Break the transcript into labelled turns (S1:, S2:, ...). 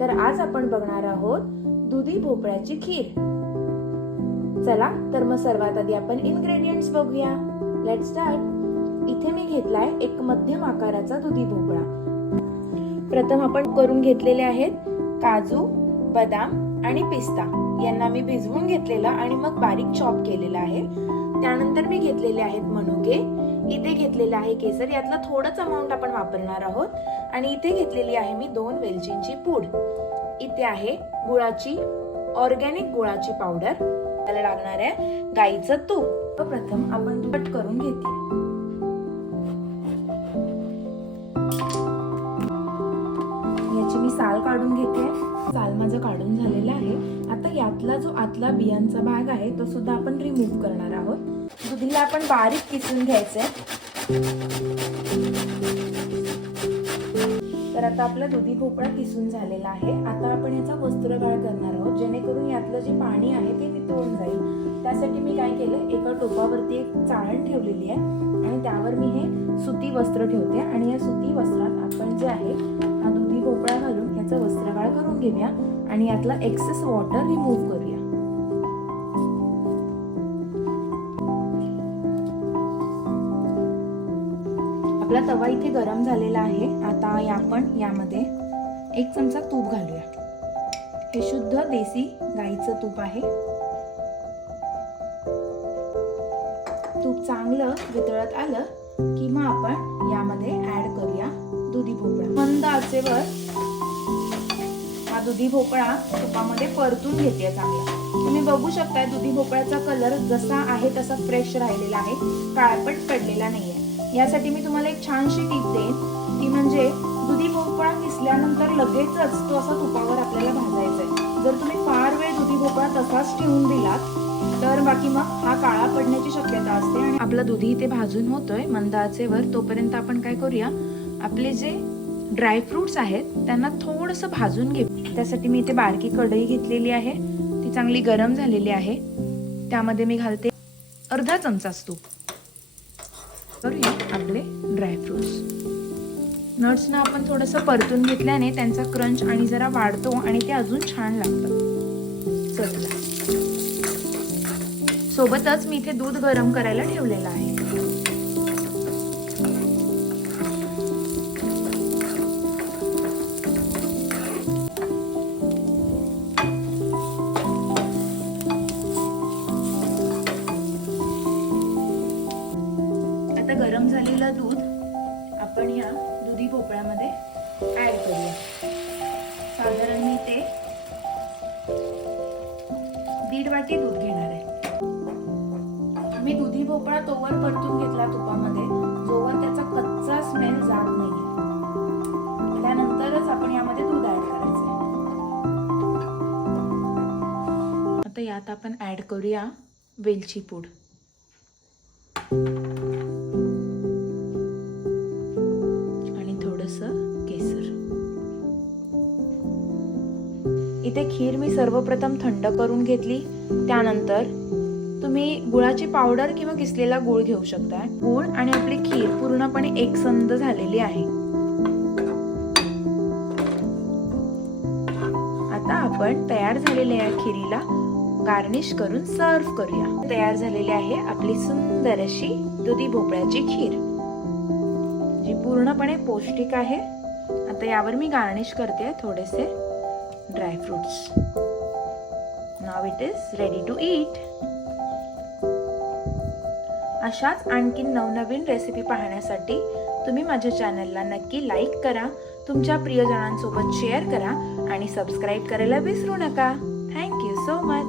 S1: तर आज आपण बघणार आहोत दुधी भोपळ्याची खीर. चला तर मग सर्वात आधी आपण इन्ग्रेडियंट्स बघूया. लेट स्टार्ट इथे मी घेतलाय एक मध्यम आकाराचा दुधी भोपळा. प्रथम आपण करून घेतलेले आहेत काजू बदाम आणि पिस्ता. यांना मी भिजवून घेतलेला आणि मग बारीक चॉप केलेला आहे. त्यानंतर मी घेतलेले आहेत मनुके. इथे घेतलेले आहे केसर. यातलं थोडंच अमाऊंट आपण वापरणार आहोत. आणि इथे घेतलेली आहे मी दोन वेलचींची पूड. इथे आहे गुळाची ऑर्गॅनिक गुळाची पावडर त्याला लागणार आहे गाईचं तूप. प्रथम आपण कट करून घेते. याची मी साल काढून घेते. साल माझं काढून झालेलं आहे. आता यातला जो आतला बियांचा भाग आहे तो सुद्धा आपण रिमूव्ह करणार आहोत. दुधीला आपण बारीक किसून घ्यायचंय. तर आता आपला दुधी भोपळा किसून झालेला आहे. आता आपण याचा वस्त्रगाळ करणार आहोत जेणेकरून यातलं जे पाणी आहे ते नितळून जाईल. त्यासाठी मी काय केलं एका टोपावरती एक चाळण ठेवलेली आहे आणि त्यावर मी हे सुती वस्त्र ठेवते. आणि या सुती वस्त्रात आपण जे आहे याचा वस्त्रगाळ करून घेऊया आणि यातला एक्सेस वॉटर रिमूव्ह करूया. आपला तवा इथे गरम झालेला आहे. आता या आपण यामध्ये एक चमचा तूप घालूया. हे शुद्ध देसी गाईचं तूप आहे. तूप चांगलं वितळत आलं की मग आपण यामध्ये ऍड करूया दुधी भोपळा. मंद आचेवर हा दुधी भोपळा तुपामध्ये परतून घेते चांगला. तुम्ही बघू शकताय दुधी भोपळ्याचा कलर जसा आहे तसा फ्रेश राहिलेला आहे. काळपट पडलेला नाहीये. यासाठी मी तुम्हाला एक छानशी टीप देईन. ती म्हणजे दुधी भोपळा किसल्यानंतर लगेचच तो असा तुपावर आपल्याला भाजायचा आहे जर तुम्ही फार वेळ दुधी भोपळा तसाच ठेवून दिलात तर बाकी मग हा काळा पडण्याची शक्यता असते. आणि आपला दुधी इथे भाजून होतोय मंदाचेवर तोपर्यंत आपण काय करूया? आपले जे ड्रायफ्रुट्स आहेत त्यांना थोडंसं भाजून घे. त्यासाठी मी इथे बारकी कढई घेतलेली आहे. ती चांगली गरम झालेली आहे. त्यामध्ये मी घालते अर्धा चमचा तूप करूया आपले ड्रायफ्रुट्स नट्सना आपण थोडंसं परतून घेतल्याने त्यांचा क्रंच आणि जरा वाढतो आणि ते अजून छान लागतं चला. सोबतच मी इथे दूध गरम करायला ठेवलेलं आहे. दूध आपण या दुधी भोपळ्यामध्ये ऍड करूया. साधारण मी ते दीड वाटी दूध घेणार आहे. मी दुधी भोपळा तोवर परतून घेतला तुपामध्ये. जोवर त्याचा कच्चा स्मेल जात नाहीये. त्यानंतरच आपण यामध्ये दूध ॲड करायचं आता यात आपण ऍड करूया वेलची पूड. इथे खीर मी सर्वप्रथम थंड करून घेतली. त्यानंतर तुम्ही गुळाची पावडर किंवा किसलेला गुळ घेऊ शकता गुळ आणि आपली खीर पूर्णपणे एकसंध झालेली आहे. आता आपण तयार झालेल्या या खिरीला गार्निश करून सर्व करूया. तयार झालेली आहे आपली सुंदर अशी दुधी भोपळ्याची खीर जी पूर्णपणे पौष्टिक आहे. आता यावर मी गार्निश करते थोडेसे. Dry fruits now it is ready to eat अशाच आणखी नवनवीन रेसिपी पाहण्यासाठी तुम्ही माझ्या चॅनलला नक्की लाईक करा. तुमच्या प्रियजनांसोबत शेअर करा आणि सबस्क्राईब करायला विसरू नका. Thank you so much